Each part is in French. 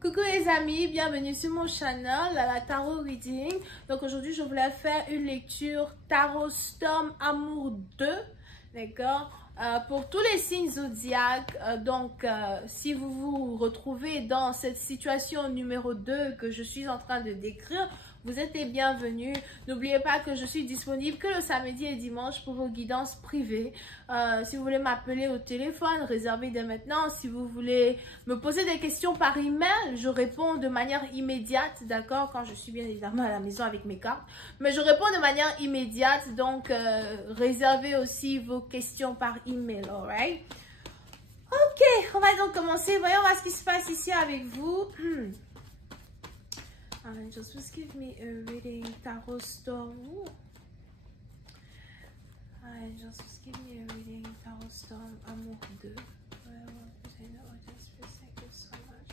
Coucou les amis, bienvenue sur mon channel, la Tarot Reading. Donc aujourd'hui, je voulais faire une lecture Tarot Storm Amour 2, d'accord, pour tous les signes zodiaques. Si vous vous retrouvez dans cette situation numéro 2 que je suis en train de décrire, vous êtes les bienvenus. N'oubliez pas que je suis disponible que le samedi et dimanche pour vos guidances privées. Si vous voulez m'appeler au téléphone, réservez dès maintenant. Si vous voulez me poser des questions par email, je réponds de manière immédiate, d'accord, quand je suis bien évidemment à la maison avec mes cartes. Mais je réponds de manière immédiate, donc réservez aussi vos questions par email, alright? Ok, on va donc commencer. Voyons voir ce qui se passe ici avec vous. Just please give me a reading, Tarot Storm. Just please give me a reading, Tarot Storm Amour 2. Thank you so much.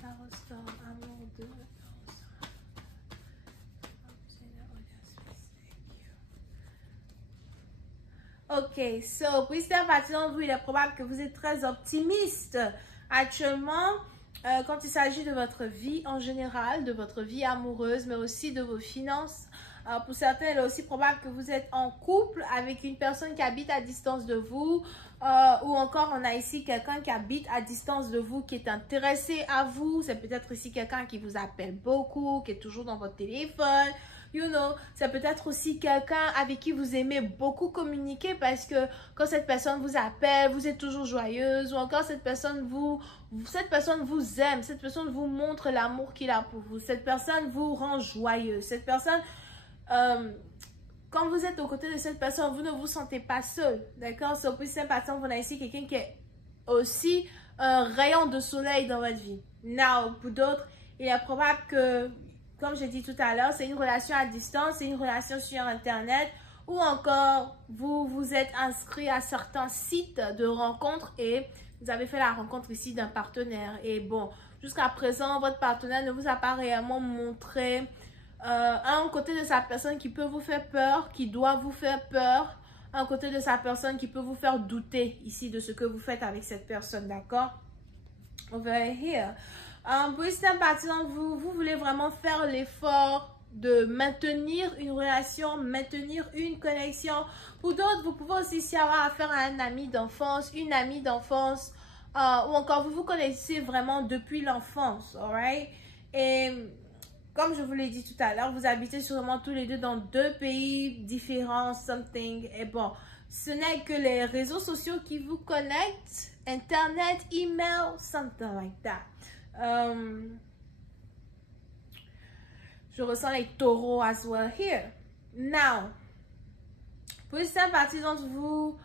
Tarot Storm Amour 2. Ok, so, pour cette partie d'entre vous, il est probable que vous êtes très optimiste actuellement. Quand il s'agit de votre vie en général, de votre vie amoureuse, mais aussi de vos finances. Pour certains, il est aussi probable que vous êtes en couple avec une personne qui habite à distance de vous. Ou encore, on a ici quelqu'un qui habite à distance de vous, qui est intéressé à vous. C'est peut-être ici quelqu'un qui vous appelle beaucoup, qui est toujours dans votre téléphone. You know, c'est peut-être aussi quelqu'un avec qui vous aimez beaucoup communiquer parce que quand cette personne vous appelle, vous êtes toujours joyeuse, ou encore cette personne vous aime, cette personne vous montre l'amour qu'il a pour vous, cette personne vous rend joyeuse, cette personne, quand vous êtes aux côtés de cette personne, vous ne vous sentez pas seul, d'accord? C'est pour cette personne, vous avez ici quelqu'un qui est aussi un rayon de soleil dans votre vie. Now, pour d'autres, il est probable que, comme j'ai dit tout à l'heure, c'est une relation à distance, c'est une relation sur Internet, ou encore vous vous êtes inscrit à certains sites de rencontres et vous avez fait la rencontre ici d'un partenaire. Et bon, jusqu'à présent, votre partenaire ne vous a pas réellement montré un côté de sa personne qui peut vous faire peur, qui doit vous faire peur, un côté de sa personne qui peut vous faire douter ici de ce que vous faites avec cette personne, d'accord? Over here. Pour cette partie d'entre vous, vous voulez vraiment faire l'effort de maintenir une relation, maintenir une connexion. Pour d'autres, vous pouvez aussi ici avoir affaire à un ami d'enfance, une amie d'enfance, ou encore vous vous connaissez vraiment depuis l'enfance, alright? Et comme je vous l'ai dit tout à l'heure, vous habitez sûrement tous les deux dans deux pays différents, something. Et bon, ce n'est que les réseaux sociaux qui vous connectent, Internet, email, something like that. Je ressens les taureaux as well here. Now, pour cette partie d'entre vous,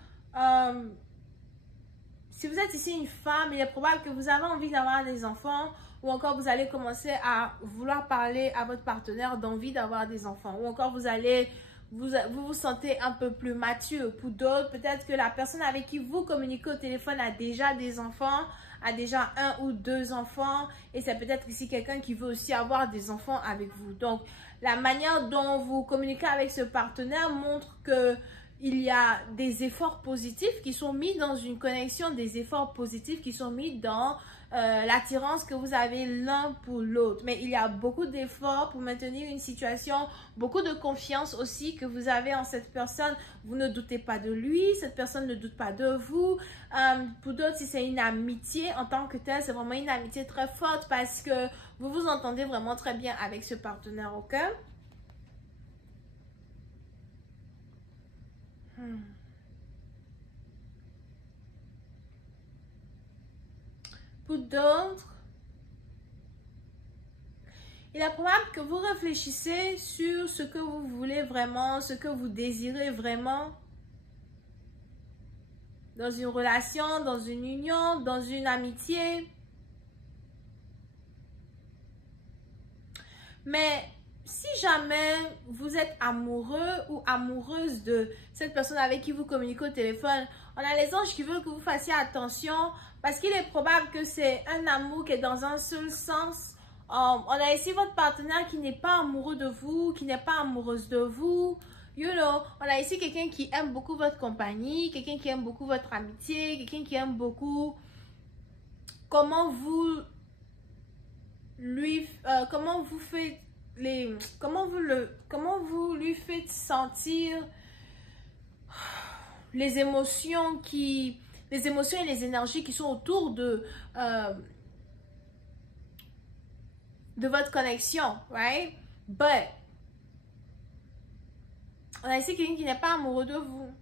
si vous êtes ici une femme, il est probable que vous avez envie d'avoir des enfants, ou encore vous allez commencer à vouloir parler à votre partenaire d'envie d'avoir des enfants, ou encore vous sentez un peu plus mature. Pour d'autres, peut-être que la personne avec qui vous communiquez au téléphone a déjà des enfants, a déjà 1 ou 2 enfants, et c'est peut-être ici quelqu'un qui veut aussi avoir des enfants avec vous. Donc, la manière dont vous communiquez avec ce partenaire montre que il y a des efforts positifs qui sont mis dans une connexion, des efforts positifs qui sont mis dans l'attirance que vous avez l'un pour l'autre. Mais il y a beaucoup d'efforts pour maintenir une situation, beaucoup de confiance aussi que vous avez en cette personne. Vous ne doutez pas de lui, cette personne ne doute pas de vous. Pour d'autres, si c'est une amitié en tant que telle, c'est vraiment une amitié très forte parce que vous vous entendez vraiment très bien avec ce partenaire, ok? Pour d'autres, il est probable que vous réfléchissez sur ce que vous voulez vraiment, ce que vous désirez vraiment dans une relation, dans une union, dans une amitié. Mais si jamais vous êtes amoureux ou amoureuse de cette personne avec qui vous communiquez au téléphone, on a les anges qui veulent que vous fassiez attention parce qu'il est probable que c'est un amour qui est dans un seul sens. On a ici votre partenaire qui n'est pas amoureux de vous, qui n'est pas amoureuse de vous. You know, on a ici quelqu'un qui aime beaucoup votre compagnie, quelqu'un qui aime beaucoup votre amitié, quelqu'un qui aime beaucoup comment vous comment vous faites comment vous lui faites sentir les émotions et les énergies qui sont autour de votre connexion, right? But on a ici quelqu'un qui n'est pas amoureux de vous,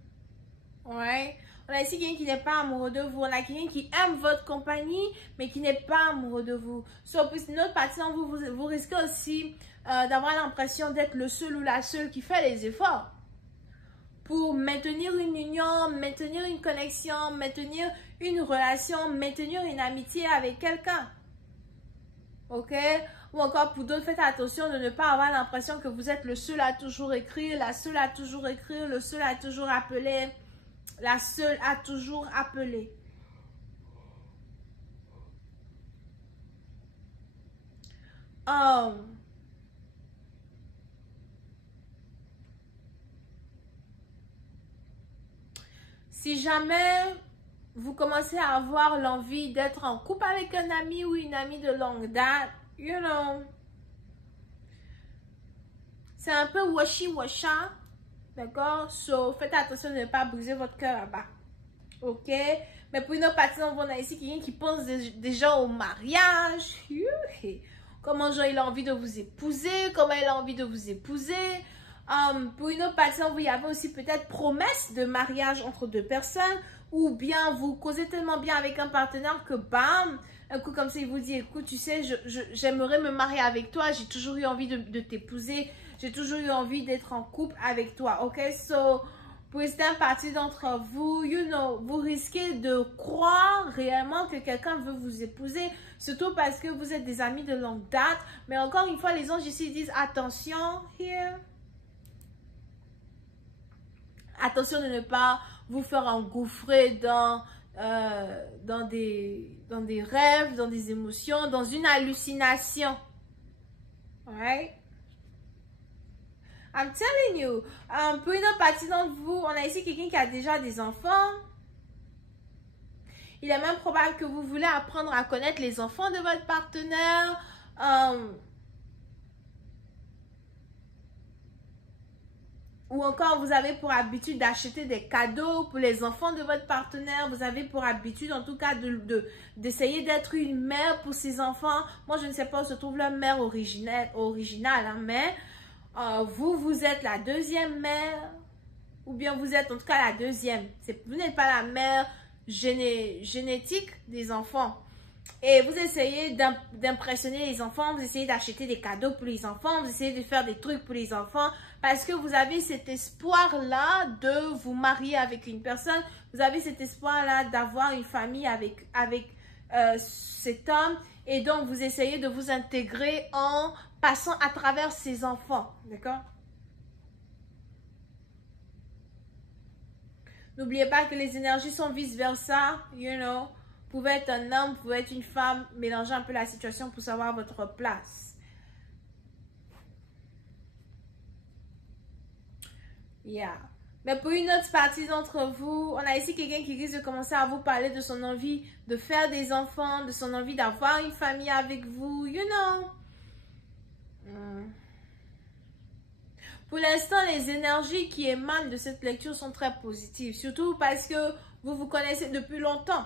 right? On a ici quelqu'un qui n'est pas amoureux de vous. On a quelqu'un qui aime votre compagnie, mais qui n'est pas amoureux de vous. So, pour notre partie, vous risquez aussi d'avoir l'impression d'être le seul ou la seule qui fait les efforts pour maintenir une union, maintenir une connexion, maintenir une relation, maintenir une amitié avec quelqu'un. Ok? Ou encore pour d'autres, faites attention de ne pas avoir l'impression que vous êtes le seul à toujours écrire, la seule à toujours écrire, le seul à toujours appeler. La seule a toujours appelé. Si jamais vous commencez à avoir l'envie d'être en couple avec un ami ou une amie de longue date, you know, c'est un peu washy-washa. D'accord? So, faites attention de ne pas briser votre cœur là-bas. Ok? Mais pour une autre partie, on a ici quelqu'un qui pense déjà au mariage. Comment genre il a envie de vous épouser? Comment il a envie de vous épouser? Pour une autre partie, il y avait aussi peut-être promesse de mariage entre deux personnes. Ou bien vous causez tellement bien avec un partenaire que bam! Un coup comme ça, il vous dit, écoute, tu sais, j'aimerais me marier avec toi. J'ai toujours eu envie de t'épouser. J'ai toujours eu envie d'être en couple avec toi, ok? So, pour certaines parties d'entre vous, you know, vous risquez de croire réellement que quelqu'un veut vous épouser, surtout parce que vous êtes des amis de longue date. Mais encore une fois, les anges ici disent, attention, here. Attention de ne pas vous faire engouffrer dans des rêves, dans des émotions, dans une hallucination. Alright? I'm telling you, pour une autre partie d'entre vous, on a ici quelqu'un qui a déjà des enfants. Il est même probable que vous voulez apprendre à connaître les enfants de votre partenaire. Ou encore, vous avez pour habitude d'acheter des cadeaux pour les enfants de votre partenaire. Vous avez pour habitude, en tout cas, d'essayer d'être une mère pour ses enfants. Moi, je ne sais pas où se trouve leur mère originale, hein, mais... vous êtes la deuxième mère, ou bien vous êtes en tout cas la deuxième. Vous n'êtes pas la mère génétique des enfants. Et vous essayez d'impressionner les enfants, vous essayez d'acheter des cadeaux pour les enfants, vous essayez de faire des trucs pour les enfants, parce que vous avez cet espoir-là de vous marier avec une personne, vous avez cet espoir-là d'avoir une famille avec cet homme, et donc vous essayez de vous intégrer en passant à travers ses enfants, d'accord? N'oubliez pas que les énergies sont vice-versa, you know. Vous pouvez être un homme, vous pouvez être une femme, mélangez un peu la situation pour savoir votre place. Yeah. Mais pour une autre partie d'entre vous, on a ici quelqu'un qui risque de commencer à vous parler de son envie de faire des enfants, de son envie d'avoir une famille avec vous, you know. Pour l'instant, les énergies qui émanent de cette lecture sont très positives, surtout parce que vous vous connaissez depuis longtemps.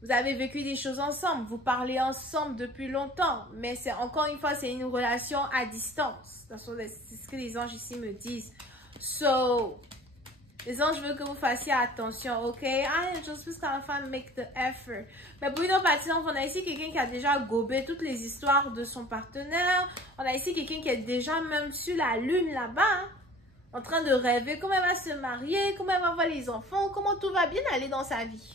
Vous avez vécu des choses ensemble, vous parlez ensemble depuis longtemps, mais c'est encore une fois, c'est une relation à distance. C'est ce que les anges ici me disent. So, les anges veulent que vous fassiez attention, ok? Angels, please clarify, make the effort. Mais pour une autre partie, on a ici quelqu'un qui a déjà gobé toutes les histoires de son partenaire. On a ici quelqu'un qui est déjà même sur la lune là-bas, hein, en train de rêver comment elle va se marier, comment elle va avoir les enfants, comment tout va bien aller dans sa vie.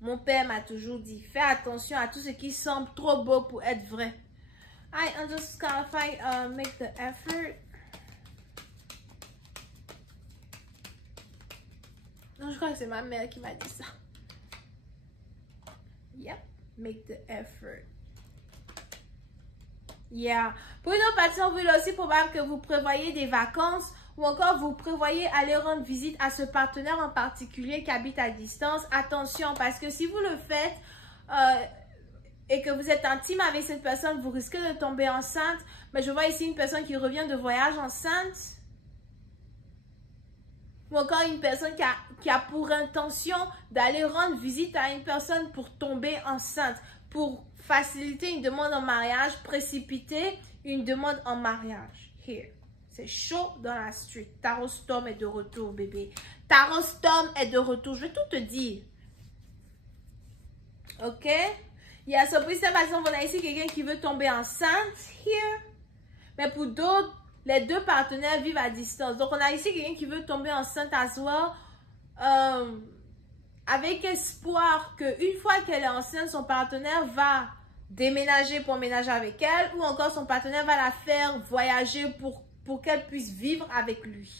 Mon père m'a toujours dit, fais attention à tout ce qui semble trop beau pour être vrai. Angels, clarify, make the effort. Non, je crois que c'est ma mère qui m'a dit ça. Yep, make the effort. Yeah. Pour une autre partie, il est aussi probable que vous prévoyez des vacances ou encore vous prévoyez aller rendre visite à ce partenaire en particulier qui habite à distance. Attention, parce que si vous le faites, et que vous êtes intime avec cette personne, vous risquez de tomber enceinte. Mais je vois ici une personne qui revient de voyage enceinte. Ou encore une personne qui a pour intention d'aller rendre visite à une personne pour tomber enceinte, pour faciliter une demande en mariage, précipiter une demande en mariage. Here. C'est chaud dans la street. Tarot Storm est de retour, bébé. Tarot Storm est de retour. Je vais tout te dire. Ok? Il y a ce plus par exemple, on a ici quelqu'un qui veut tomber enceinte. Here. Mais pour d'autres, les deux partenaires vivent à distance. Donc, on a ici quelqu'un qui veut tomber enceinte as well. Avec espoir qu'une fois qu'elle est enceinte, son partenaire va déménager pour emménager avec elle. Ou encore, son partenaire va la faire voyager pour qu'elle puisse vivre avec lui.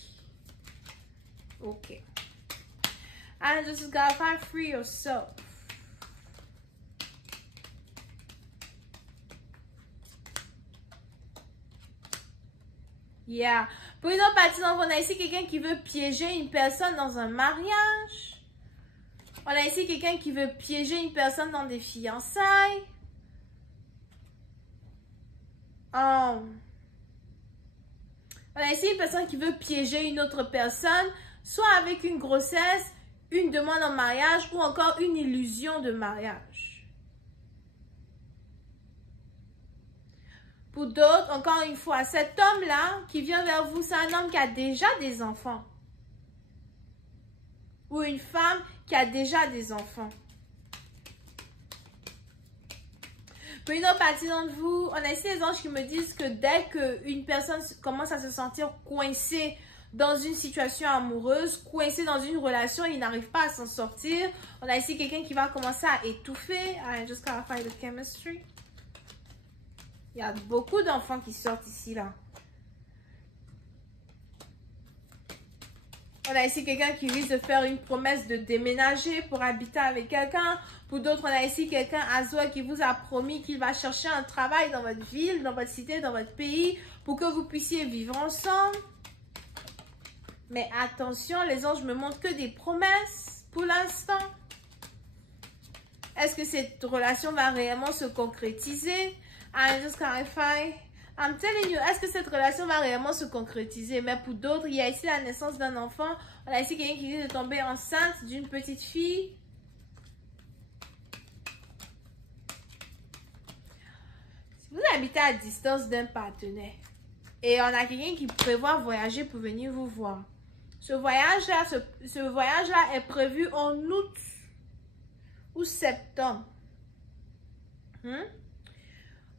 Ok. And just gotta find free yourself. Yeah. Pour une autre partie, on a ici quelqu'un qui veut piéger une personne dans un mariage. On a ici quelqu'un qui veut piéger une personne dans des fiançailles. On a ici une personne qui veut piéger une autre personne, soit avec une grossesse, une demande en mariage ou encore une illusion de mariage. Pour d'autres, encore une fois, cet homme-là qui vient vers vous, c'est un homme qui a déjà des enfants. Ou une femme qui a déjà des enfants. Pour une autre partie d'entre vous, on a ici les anges qui me disent que dès qu'une personne commence à se sentir coincée dans une situation amoureuse, coincée dans une relation, il n'arrive pas à s'en sortir. On a ici quelqu'un qui va commencer à étouffer. I just gotta find the chemistry. Il y a beaucoup d'enfants qui sortent ici, là. On a ici quelqu'un qui risque de faire une promesse de déménager pour habiter avec quelqu'un. Pour d'autres, on a ici quelqu'un, Azwa, qui vous a promis qu'il va chercher un travail dans votre ville, dans votre cité, dans votre pays, pour que vous puissiez vivre ensemble. Mais attention, les anges me montrent que des promesses pour l'instant. Est-ce que cette relation va réellement se concrétiser? I just clarify. I'm telling you, est-ce que cette relation va réellement se concrétiser? Mais pour d'autres, il y a ici la naissance d'un enfant. On a ici quelqu'un qui vient de tomber enceinte d'une petite fille. Si vous habitez à distance d'un partenaire et on a quelqu'un qui prévoit voyager pour venir vous voir, ce voyage-là est prévu en août ou septembre.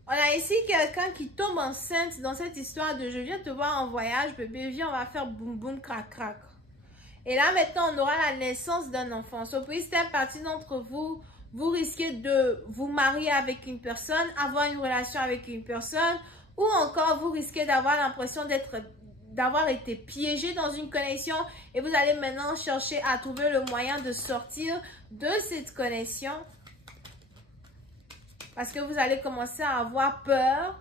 On a ici quelqu'un qui tombe enceinte dans cette histoire de « je viens te voir en voyage, bébé, viens, on va faire boum boum crac crac ». Et là, maintenant, on aura la naissance d'un enfant. So, pour certaines partie d'entre vous, vous risquez de vous marier avec une personne, avoir une relation avec une personne, ou encore, vous risquez d'avoir l'impression d'avoir été piégé dans une connexion et vous allez maintenant chercher à trouver le moyen de sortir de cette connexion. Parce que vous allez commencer à avoir peur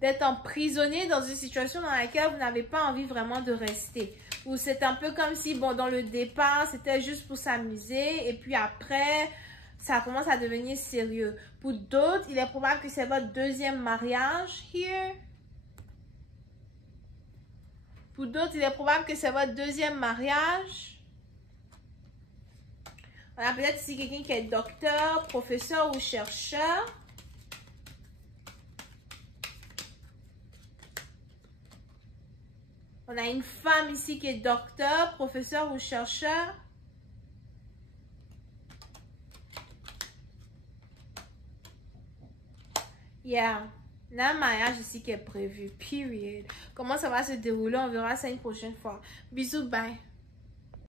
d'être emprisonné dans une situation dans laquelle vous n'avez pas envie vraiment de rester. Ou c'est un peu comme si, bon, dans le départ, c'était juste pour s'amuser. Et puis après, ça commence à devenir sérieux. Pour d'autres, il est probable que c'est votre deuxième mariage. Here. Pour d'autres, il est probable que c'est votre deuxième mariage. On a peut-être ici quelqu'un qui est docteur, professeur ou chercheur. On a une femme ici qui est docteur, professeur ou chercheur. Yeah. On a un mariage ici qui est prévu. Period. Comment ça va se dérouler? On verra ça une prochaine fois. Bisous, bye.